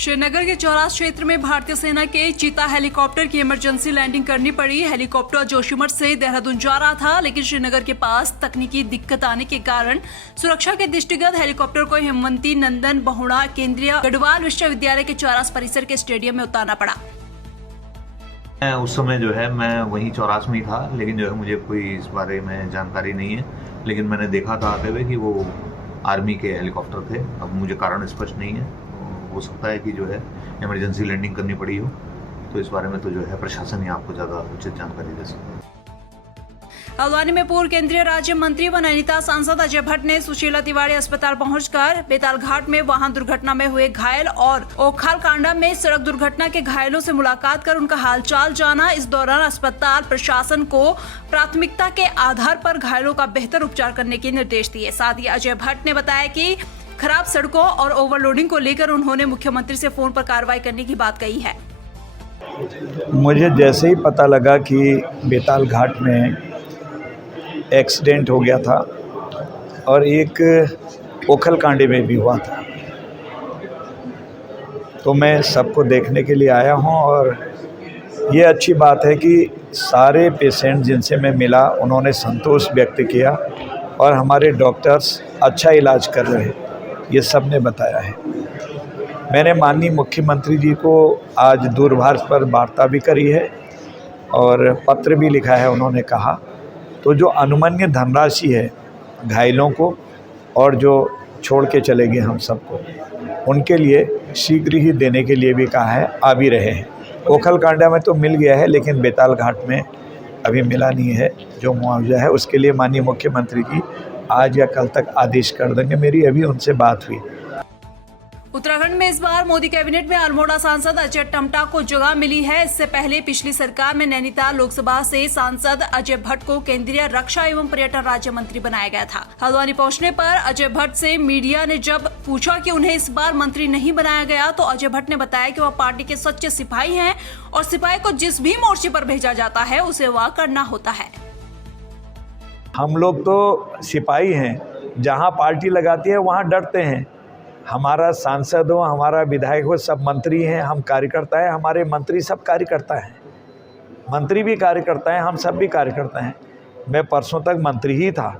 श्रीनगर के चौरास क्षेत्र में भारतीय सेना के चीता हेलीकॉप्टर की इमरजेंसी लैंडिंग करनी पड़ी। हेलीकॉप्टर जोशीमठ से देहरादून जा रहा था, लेकिन श्रीनगर के पास तकनीकी दिक्कत आने के कारण सुरक्षा के दृष्टिगत हेलीकॉप्टर को हेमवती नंदन बहुगुणा केंद्रीय गढ़वाल विश्वविद्यालय के चौरास परिसर के स्टेडियम में उतारना पड़ा। उस समय जो है मैं वहीं चौरास में ही था, लेकिन जो है मुझे कोई इस बारे में जानकारी नहीं है। लेकिन मैंने देखा था आते हुए कि वो आर्मी के हेलीकॉप्टर थे। अब मुझे कारण स्पष्ट नहीं है, हो सकता है कि जो है इमरजेंसी लैंडिंग करनी पड़ी हो, तो इस बारे में तो जो है प्रशासन ही आपको ज़्यादा उचित जानकारी दे सकता है। हल्द्वानी में पूर्व केंद्रीय राज्य मंत्री व नैनीताल सांसद अजय भट्ट ने सुशीला तिवारी अस्पताल पहुंचकर बेताल घाट में वाहन दुर्घटना में हुए घायल और ओखलकांडा में सड़क दुर्घटना के घायलों से मुलाकात कर उनका हालचाल जाना। इस दौरान अस्पताल प्रशासन को प्राथमिकता के आधार पर घायलों का बेहतर उपचार करने के निर्देश दिए। साथ ही अजय भट्ट ने बताया कि खराब सड़कों और ओवरलोडिंग को लेकर उन्होंने मुख्यमंत्री से फोन पर कार्रवाई करने की बात कही है। मुझे जैसे ही पता लगा कि बेताल घाट में एक्सीडेंट हो गया था और एक ओखलकांडे में भी हुआ था, तो मैं सबको देखने के लिए आया हूं। और ये अच्छी बात है कि सारे पेशेंट जिनसे मैं मिला उन्होंने संतोष व्यक्त किया और हमारे डॉक्टर्स अच्छा इलाज कर रहे हैं, ये सब ने बताया है। मैंने माननीय मुख्यमंत्री जी को आज दूरभाष पर वार्ता भी करी है और पत्र भी लिखा है। उन्होंने कहा तो जो अनुमन्य धनराशि है घायलों को और जो छोड़ के चले गए हम सबको, उनके लिए शीघ्र ही देने के लिए भी कहा है। आ भी रहे हैं। ओखलकांडा में तो मिल गया है, लेकिन बेताल घाट में अभी मिला नहीं है। जो मुआवजा है उसके लिए माननीय मुख्यमंत्री जी आज या कल तक आदेश कर देंगे। मेरी अभी उनसे बात हुई। उत्तराखंड में इस बार मोदी कैबिनेट में अल्मोड़ा सांसद अजय टम्टा को जगह मिली है। इससे पहले पिछली सरकार में नैनीताल लोकसभा से सांसद अजय भट्ट को केंद्रीय रक्षा एवं पर्यटन राज्य मंत्री बनाया गया था। हल्द्वानी पहुंचने पर अजय भट्ट से मीडिया ने जब पूछा कि उन्हें इस बार मंत्री नहीं बनाया गया, तो अजय भट्ट ने बताया कि वह पार्टी के सच्चे सिपाही हैं और सिपाही को जिस भी मोर्चे पर भेजा जाता है उसे वह करना होता है। हम लोग तो सिपाही हैं, जहाँ पार्टी लगाती है वहाँ डरते हैं। हमारा सांसद हो, हमारा विधायक हो, सब मंत्री हैं, हम कार्यकर्ता हैं। हमारे मंत्री सब कार्यकर्ता हैं, मंत्री भी कार्यकर्ता हैं, हम सब भी कार्यकर्ता हैं। मैं परसों तक मंत्री ही था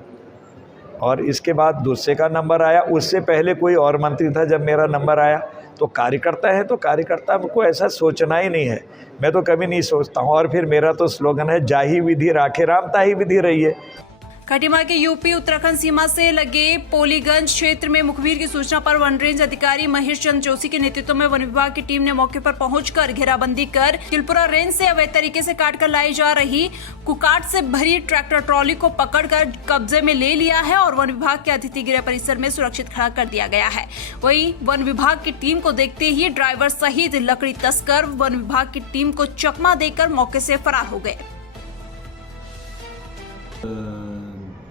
और इसके बाद दूसरे का नंबर आया। उससे पहले कोई और मंत्री था, जब मेरा नंबर आया। तो कार्यकर्ता है तो कार्यकर्ता को ऐसा सोचना ही नहीं है। मैं तो कभी नहीं सोचता हूँ। और फिर मेरा तो स्लोगन है, जाही विधि राखे राम, ताही विधि रही है। खटीमा के यूपी उत्तराखंड सीमा से लगे पोलीगंज क्षेत्र में मुखबिर की सूचना पर वन रेंज अधिकारी महेश चंद्र जोशी के नेतृत्व में वन विभाग की टीम ने मौके पर पहुंचकर घेराबंदी कर तिलपुरा रेंज से अवैध तरीके से काटकर लाई जा रही कुकाट से भरी ट्रैक्टर ट्रॉली को पकड़कर कब्जे में ले लिया है और वन विभाग के अतिथि गृह परिसर में सुरक्षित खड़ा कर दिया गया है। वहीं वन विभाग की टीम को देखते ही ड्राइवर सहित लकड़ी तस्कर वन विभाग की टीम को चकमा देकर मौके से फरार हो गए।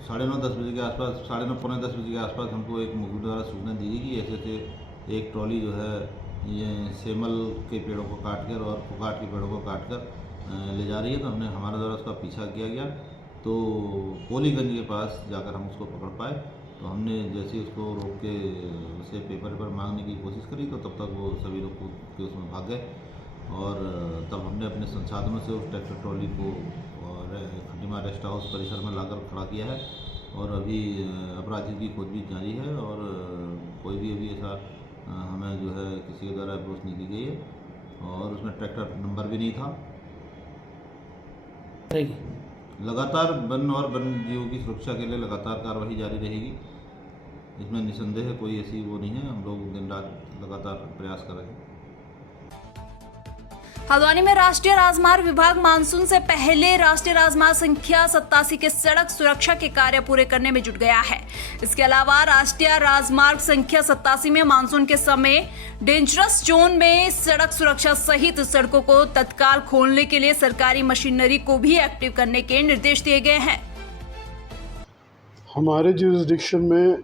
9:30-10 बजे के आसपास, 9:30 पौने 10 बजे के आसपास हमको एक मुखबिर द्वारा सूचना दी गई कि ऐसे ऐसे एक ट्रॉली जो है ये सेमल के पेड़ों को काटकर और कुकाट के पेड़ों को काटकर ले जा रही है। तो हमने हमारे द्वारा उसका पीछा किया गया, तो पोलीगंज के पास जाकर हम उसको पकड़ पाए। तो हमने जैसे ही उसको रोक के उसे पेपर मांगने की कोशिश करी, तो तब तक वो सभी लोग कूद के उसमें भाग गए और तब हमने अपने संसाधनों से उस ट्रैक्टर ट्रॉली को और खटीमा रेस्ट हाउस परिसर में लाकर खड़ा किया है और अभी अपराधी की खोजबीन जारी है और कोई भी अभी ऐसा हमें जो है किसी के द्वारा अप्रोच नहीं की गई है और उसमें ट्रैक्टर नंबर भी नहीं था। लगातार वन और वन जीवों की सुरक्षा के लिए लगातार कार्रवाई जारी रहेगी। इसमें निसंदेह कोई ऐसी वो नहीं है। हम लोग दिन रात लगातार प्रयास कर रहे हैं। हल्द्वानी में राष्ट्रीय राजमार्ग विभाग मानसून से पहले राष्ट्रीय राजमार्ग संख्या 87 के सड़क सुरक्षा के कार्य पूरे करने में जुट गया है। इसके अलावा राष्ट्रीय राजमार्ग संख्या 87 में मानसून के समय डेंजरस जोन में सड़क सुरक्षा सहित सड़कों को तत्काल खोलने के लिए सरकारी मशीनरी को भी एक्टिव करने के निर्देश दिए गए हैं। हमारे जुरिसडिक्शन में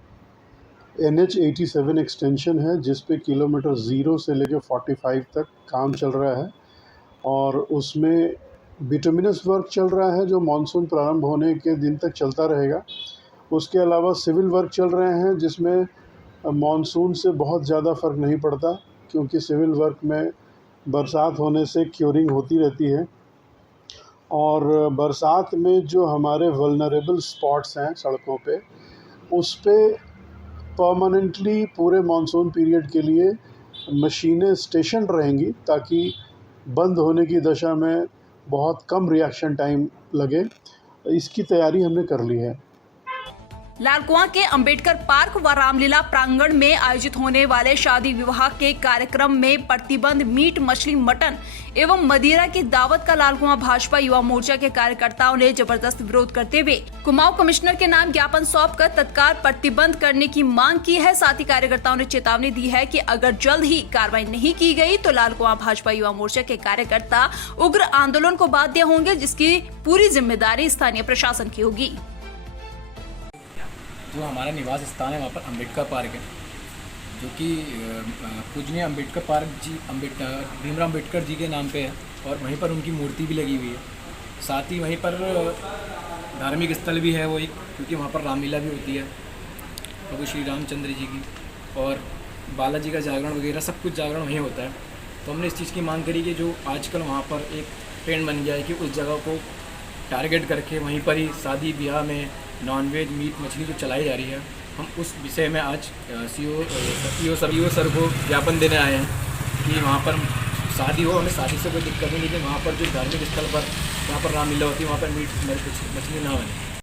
NH 87 एक्सटेंशन है, जिसपे किलोमीटर 0 से लेकर 45 तक काम चल रहा है और उसमें बिटुमिनस वर्क चल रहा है जो मानसून प्रारंभ होने के दिन तक चलता रहेगा। उसके अलावा सिविल वर्क चल रहे हैं जिसमें मानसून से बहुत ज़्यादा फ़र्क नहीं पड़ता। क्योंकि सिविल वर्क में बरसात होने से क्यूरिंग होती रहती है और बरसात में जो हमारे वल्नरेबल स्पॉट्स हैं सड़कों पे, उस पे परमानेंटली पूरे मानसून पीरियड के लिए मशीनें स्टेशन रहेंगी ताकि बंद होने की दशा में बहुत कम रिएक्शन टाइम लगे। इसकी तैयारी हमने कर ली है। लालकुआं के अंबेडकर पार्क व रामलीला प्रांगण में आयोजित होने वाले शादी विवाह के कार्यक्रम में प्रतिबंध मीट, मछली, मटन एवं मदिरा की दावत का लालकुआं भाजपा युवा मोर्चा के कार्यकर्ताओं ने जबरदस्त विरोध करते हुए कुमाऊं कमिश्नर के नाम ज्ञापन सौंपकर तत्काल प्रतिबंध करने की मांग की है। साथ ही कार्यकर्ताओं ने चेतावनी दी है कि अगर जल्द ही कार्रवाई नहीं की गई तो लालकुआं भाजपा युवा मोर्चा के कार्यकर्ता उग्र आंदोलन को बाध्य होंगे, जिसकी पूरी जिम्मेदारी स्थानीय प्रशासन की होगी। जो हमारा निवास स्थान है वहाँ पर अंबेडकर पार्क है, जो कि पूजनीय अंबेडकर पार्क जी भीमराव अंबेडकर जी के नाम पे है और वहीं पर उनकी मूर्ति भी लगी हुई है। साथ ही वहीं पर धार्मिक स्थल भी है वो एक, क्योंकि वहाँ पर रामलीला भी होती है प्रभु श्री रामचंद्र जी की, और बालाजी का जागरण वगैरह सब कुछ जागरण वहीं होता है। तो हमने इस चीज़ की मांग करी कि जो आजकल वहाँ पर एक ट्रेंड बन गया है कि उस जगह को टारगेट करके वहीं पर ही शादी ब्याह में नॉनवेज, मीट, मछली जो चलाई जा रही है, हम उस विषय में आज सीओ सर को ज्ञापन देने आए हैं कि वहाँ पर शादी हो, हमें शादी से कोई दिक्कत नहीं, लेकिन वहाँ पर जो धार्मिक स्थल पर जहाँ पर रामलीला होती है वहाँ पर मीट, मछली ना बने।